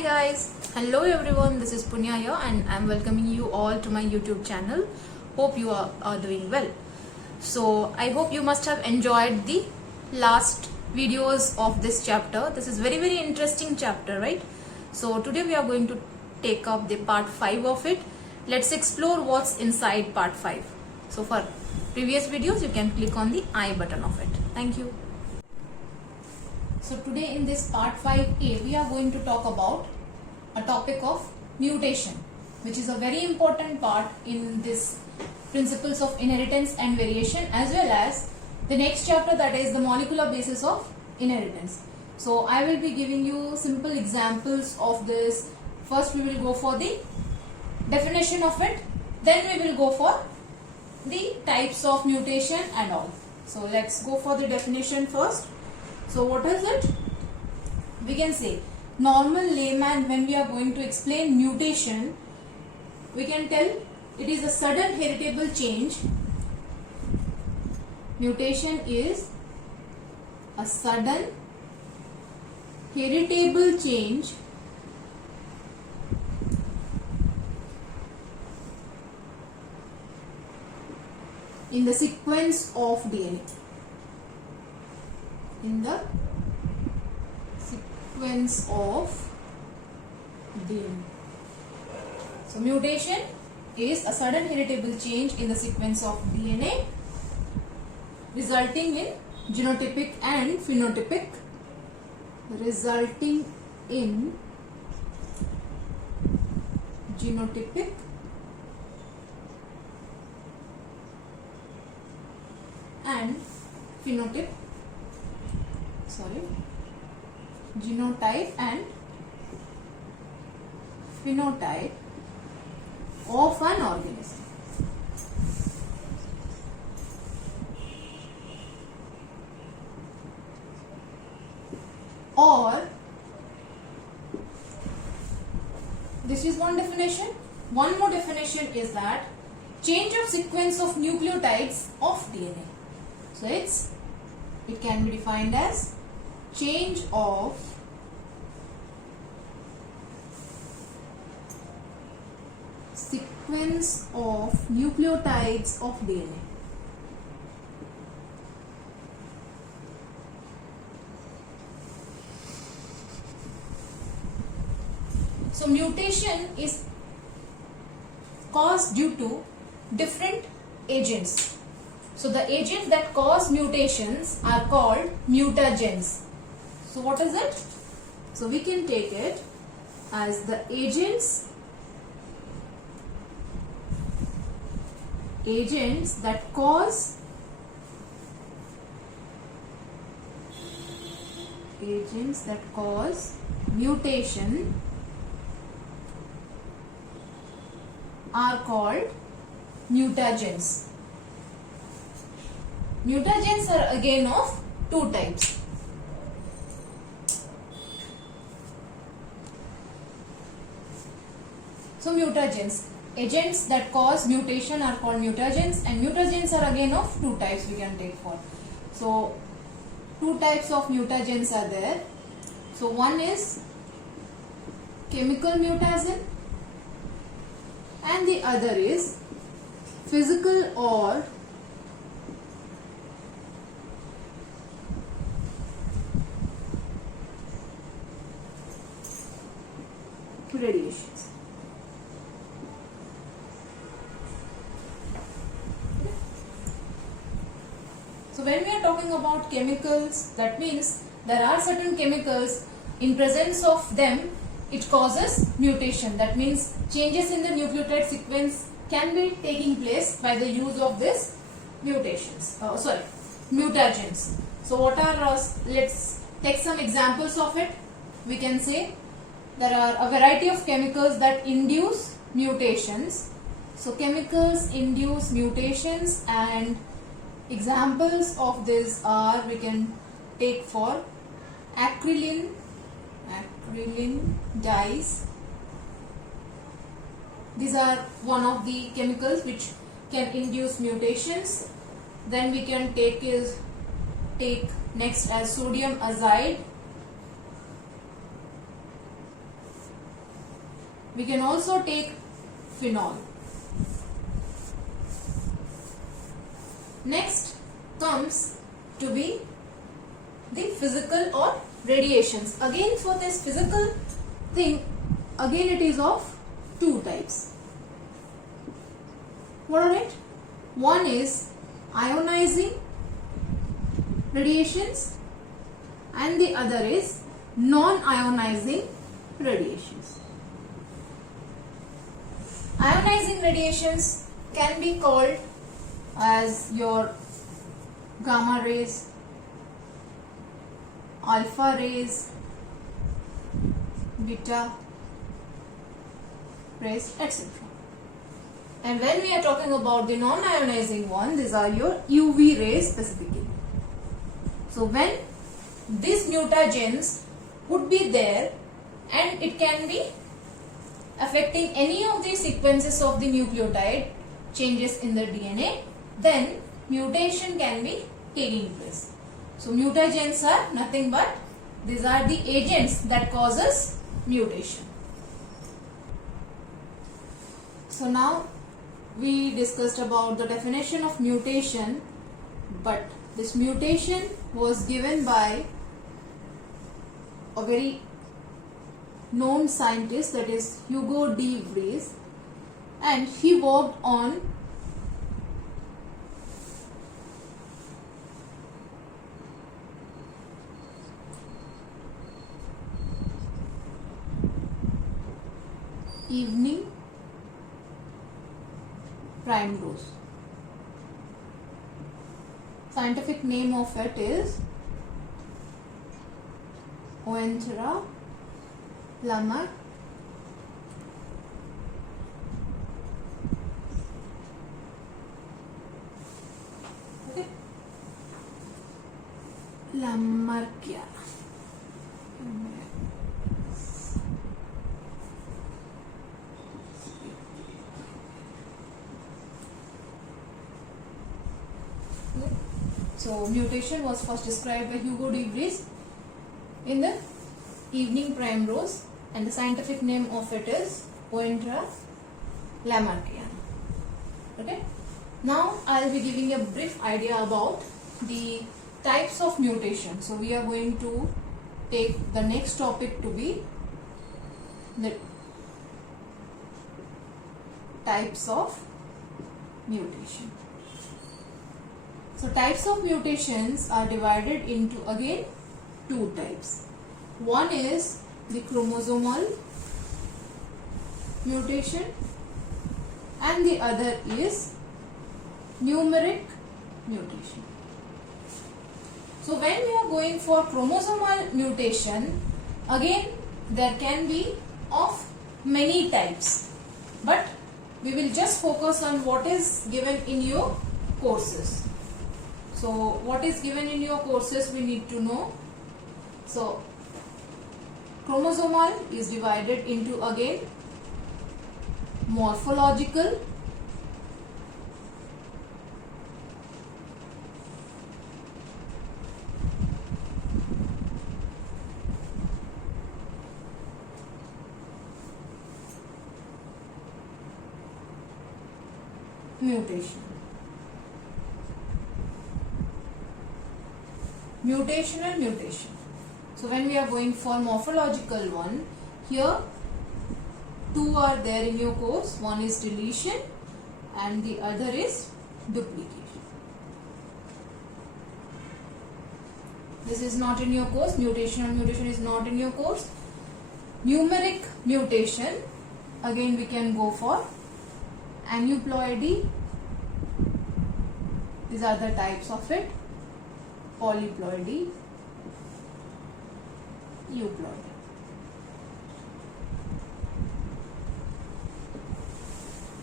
Hi guys, hello everyone, this is Punya here and I'm welcoming you all to my YouTube channel. Hope you are doing well. So I hope you must have enjoyed the last videos of this chapter. This is very interesting chapter, right? So today we are going to take up the part 5 of it. Let's explore what's inside part 5. So for previous videos you can click on the I button of it. Thank you. So today in this part 5a we are going to talk about a topic of mutation, which is a very important part in this principles of inheritance and variation, as well as the next chapter, that is the molecular basis of inheritance. So I will be giving you simple examples of this. First we will go for the definition of it, then we will go for the types of mutation and all. So let's go for the definition first. So what is it? We can say, normal layman, when we are going to explain mutation, we can tell it is a sudden heritable change. Mutation is a sudden heritable change in the sequence of DNA. In the sequence of DNA. So mutation is a sudden heritable change in the sequence of DNA resulting in genotypic and phenotypic and phenotypic genotype and phenotype of an organism. Or this is one definition. One more definition is that change of sequence of nucleotides of DNA. So it can be defined as change of sequence of nucleotides of DNA. So mutation is caused due to different agents. So the agents that cause mutations are called mutagens. So what is it? So we can take it as the agents that cause mutation are called mutagens. Mutagens are again of two types. So mutagens, agents that cause mutation are called mutagens, and mutagens are again of two types we can take for. So two types of mutagens are there. So one is chemical mutagen and the other is physical or radiations. So when we are talking about chemicals, that means there are certain chemicals, in presence of them it causes mutation. That means changes in the nucleotide sequence can be taking place by the use of this mutagens. So what are, let's take some examples of it. We can say there are a variety of chemicals that induce mutations. So chemicals induce mutations, and examples of this are, we can take for acrolein dyes. These are one of the chemicals which can induce mutations. Then we can take next as sodium azide. We can also take phenol. Next comes to be the physical or radiations. Again, for this physical thing, again it is of two types. What are it? One is ionizing radiations and the other is non-ionizing radiations. Ionizing radiations can be called as your gamma rays, alpha rays, beta rays, etc. And when we are talking about the non-ionizing one, these are your UV rays specifically. So when these mutagens would be there and it can be affecting any of the sequences of the nucleotide changes in the DNA, then mutation can be taking place. So mutagens are nothing but these are the agents that causes mutation. So now we discussed about the definition of mutation, but this mutation was given by a very known scientist, that is Hugo de Vries, and he worked on evening primrose. Scientific name of it is Oenthera lamarckiana. Okay, lamarckiana. So mutation was first described by Hugo de Vries in the evening primrose, and the scientific name of it is Oenthera lamarckiana. Okay. Now I will be giving a brief idea about the types of mutation. So we are going to take the next topic to be the types of mutation. So types of mutations are divided into again two types. One is the chromosomal mutation and the other is numeric mutation. So when we are going for chromosomal mutation, again there can be of many types, but we will just focus on what is given in your courses. So what is given in your courses we need to know. So chromosomal is divided into again morphological, mutation. Mutation and mutation. So when we are going for morphological one, here two are there in your course. One is deletion and the other is duplication. This is not in your course. Mutation and mutation is not in your course. Numeric mutation, again we can go for aneuploidy. These are the types of it. Polyploidy, euploidy.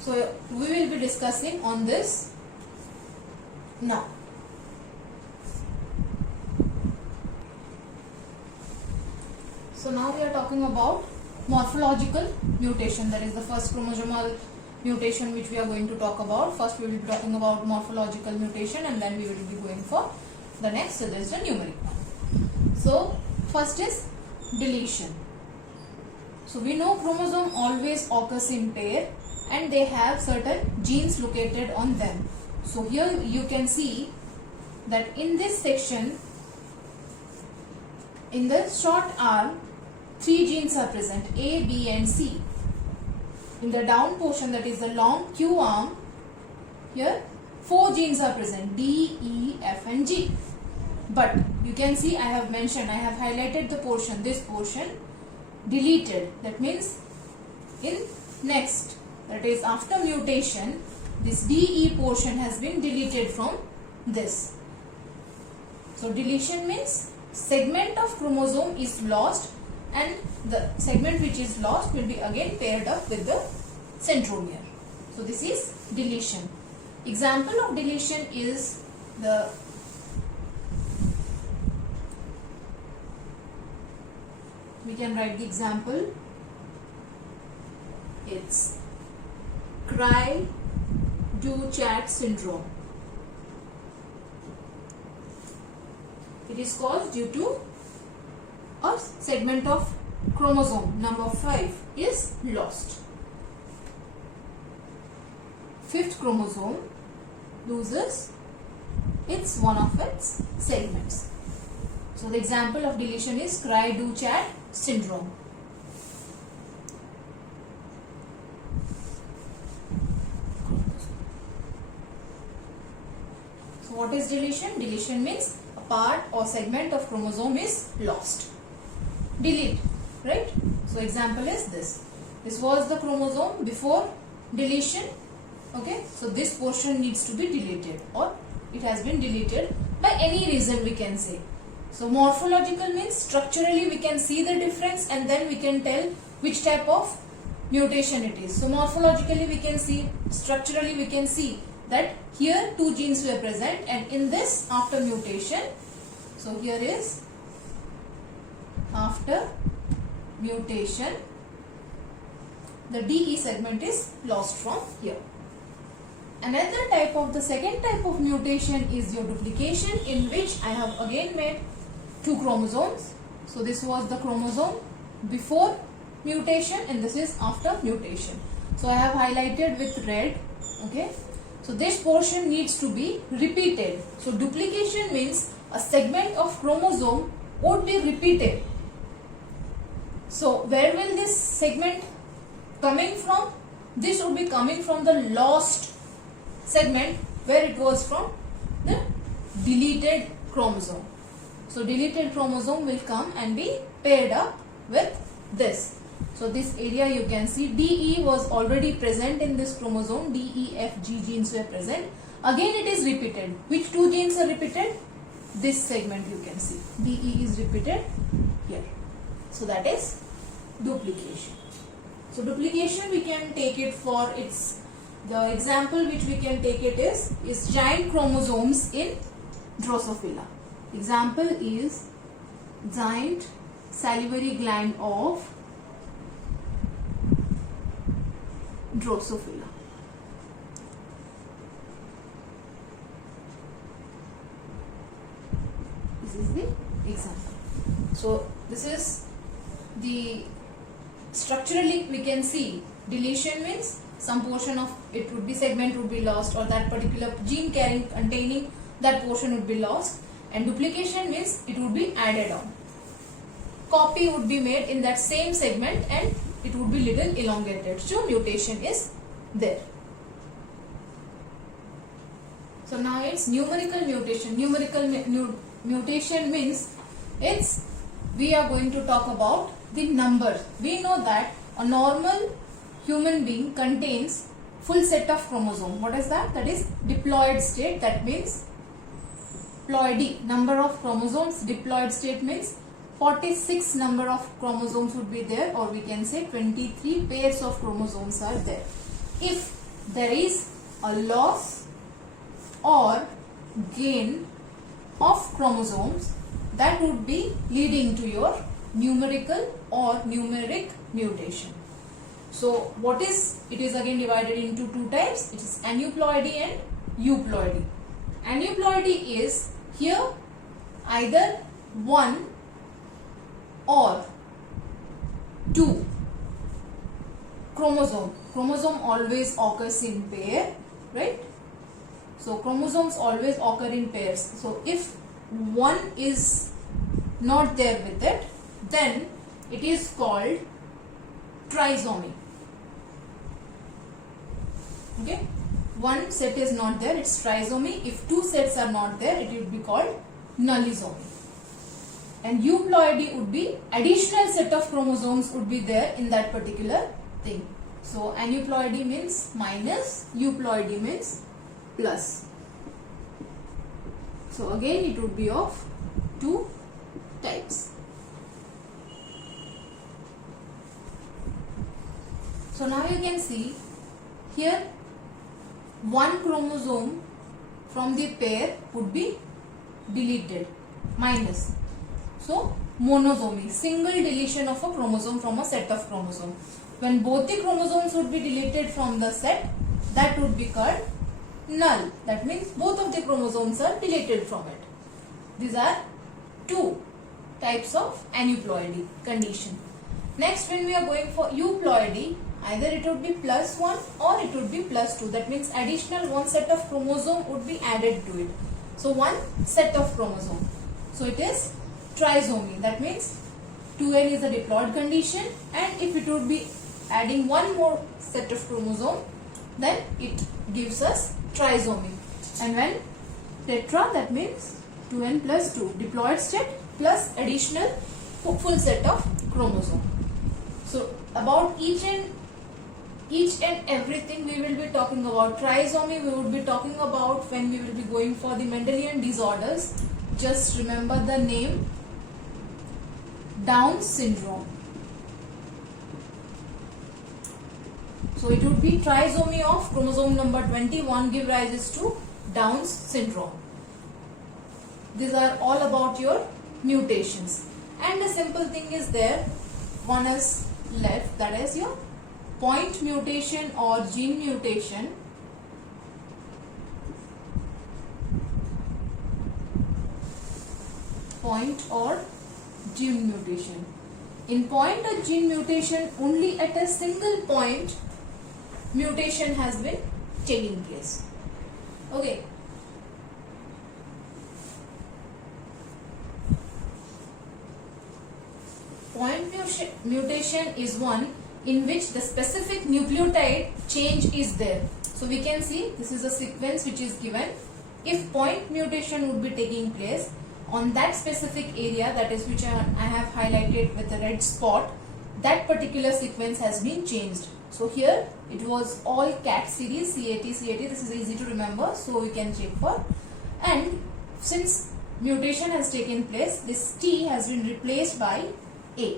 So we will be discussing on this now. So now we are talking about morphological mutation, that is the first chromosomal mutation which we are going to talk about. First we will be talking about morphological mutation and then we will be going for the next, so there is the numeric one. So first is deletion. So we know chromosome always occurs in pair and they have certain genes located on them. So here you can see that in this section, in the short arm, 3 genes are present, A, B and C. In the down portion, that is the long Q arm, here 4 genes are present, D, E, F and G. But you can see I have highlighted the portion, this portion deleted. That means in next, that is after mutation, this DE portion has been deleted from this. So deletion means segment of chromosome is lost and the segment which is lost will be again paired up with the centromere. So this is deletion. Example of deletion is we can write the example. It's Cry-Du-Chat syndrome. It is caused due to a segment of chromosome number 5 is lost. 5th chromosome loses one of its segments. So the example of deletion is Cry-Du-Chat syndrome. So what is deletion? Deletion means a part or segment of chromosome is lost. Delete, right? So example is this. This was the chromosome before deletion. Okay, so this portion needs to be deleted or it has been deleted by any reason, we can say. So morphological means structurally we can see the difference and then we can tell which type of mutation it is. So morphologically we can see, structurally we can see that here 2 genes were present and in this after mutation, so here is after mutation, the DE segment is lost from here. Another type of, the second type of mutation is your duplication, in which I have again made 2 chromosomes. So this was the chromosome before mutation and this is after mutation. So I have highlighted with red. Okay. So this portion needs to be repeated. So duplication means a segment of chromosome would be repeated. So where will this segment coming from? This would be coming from the lost segment where it was from the deleted chromosome. So deleted chromosome will come and be paired up with this. So this area you can see DE was already present in this chromosome. D, E, F, G genes were present. Again it is repeated. Which 2 genes are repeated? This segment you can see. DE is repeated here. So that is duplication. So duplication we can take it for its, the example which we can take it is giant chromosomes in Drosophila. Example is giant salivary gland of Drosophila. This is the example. So this is the, structurally we can see deletion means some portion of it would be, segment would be lost, or that particular gene containing that portion would be lost, and duplication means it would be added on. Copy would be made in that same segment and it would be little elongated. So mutation is there. So now it's numerical mutation. Numerical mutation means we are going to talk about the numbers. We know that a normal human being contains full set of chromosomes. What is that? That is diploid state. That means ploidy, number of chromosomes. Diploid state means 46 number of chromosomes would be there, or we can say 23 pairs of chromosomes are there. If there is a loss or gain of chromosomes, that would be leading to your numerical or numeric mutation. So what is, it is again divided into 2 types. It is aneuploidy and euploidy. Aneuploidy is here either 1 or 2 chromosome always occurs in pair, right? So chromosomes always occur in pairs. So if one is not there with it, then it is called trisomy. Okay, one set is not there, it's trisomy. If two sets are not there, it will be called nullisomy. And euploidy would be additional set of chromosomes would be there in that particular thing. So aneuploidy means minus, euploidy means plus. So again it would be of two types. So now you can see here one chromosome from the pair would be deleted, minus. So monosomy, single deletion of a chromosome from a set of chromosomes. When both the chromosomes would be deleted from the set, that would be called null. That means both of the chromosomes are deleted from it. These are two types of aneuploidy condition. Next, when we are going for euploidy, either it would be plus 1 or it would be plus 2. That means additional one set of chromosome would be added to it. So one set of chromosome. So it is trisomy. That means 2n is a diploid condition, and if it would be adding one more set of chromosome, then it gives us trisomy. And when tetra, that means 2n plus 2, diploid state plus additional full set of chromosome. So about each and everything we will be talking about. Trisomy we would be talking about when we will be going for the Mendelian disorders. Just remember the name, Down syndrome. So it would be trisomy of chromosome number 21 give rise to Down's syndrome. These are all about your mutations. And a simple thing is there, one is left, that is your point mutation or gene mutation. Point or gene mutation. In point or gene mutation, only at a single point mutation has been taking place. Okay. Point mutation is one in which the specific nucleotide change is there. So we can see this is a sequence which is given. If point mutation would be taking place on that specific area, that is which I have highlighted with a red spot, that particular sequence has been changed. So here it was all CAT series, CAT, this is easy to remember, so we can check for. And since mutation has taken place, this T has been replaced by A.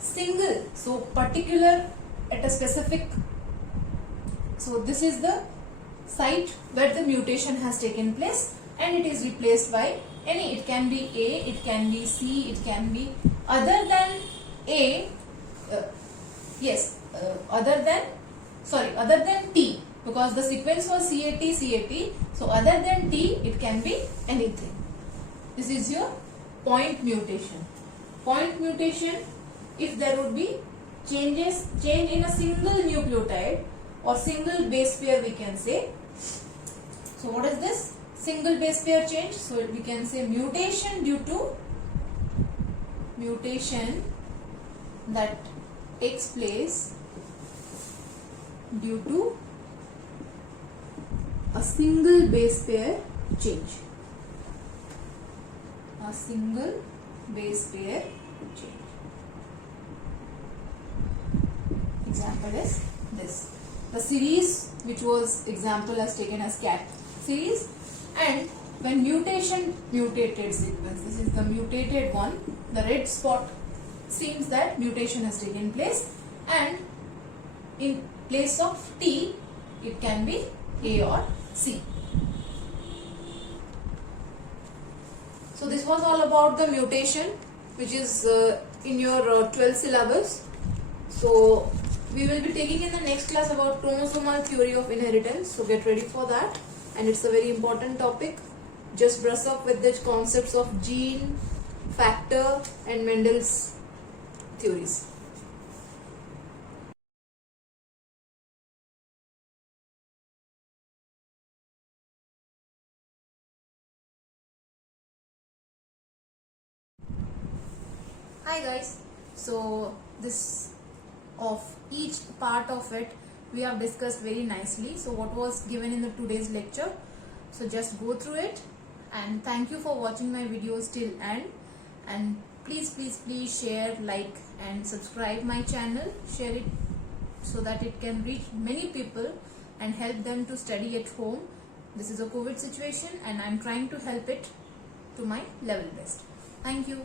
Single, so particular at a specific, so this is the site where the mutation has taken place and it is replaced by any, it can be A, it can be C, it can be other than A, other than T, because the sequence was CAT, so other than T it can be anything. This is your point mutation. Point mutation, if there would be change in a single nucleotide or single base pair, we can say. So what is this? Single base pair change. So we can say mutation due to mutation that takes place due to a single base pair change. A single base pair change. Example is this. The series which was example as taken as CAT series, and when mutation mutated sequence, this is the mutated one, the red spot seems that mutation has taken place, and in place of T it can be A or C. So this was all about the mutation which is in your 12th syllabus. So we will be taking in the next class about chromosomal theory of inheritance. So get ready for that, and it's a very important topic. Just brush up with the concepts of gene, factor and Mendel's theories. Hi guys. So this of each part of it we have discussed very nicely. So what was given in the today's lecture, so just go through it, and thank you for watching my videos till end. And please share, like and subscribe my channel. Share it so that it can reach many people and help them to study at home. This is a COVID situation and I'm trying to help it to my level best. Thank you.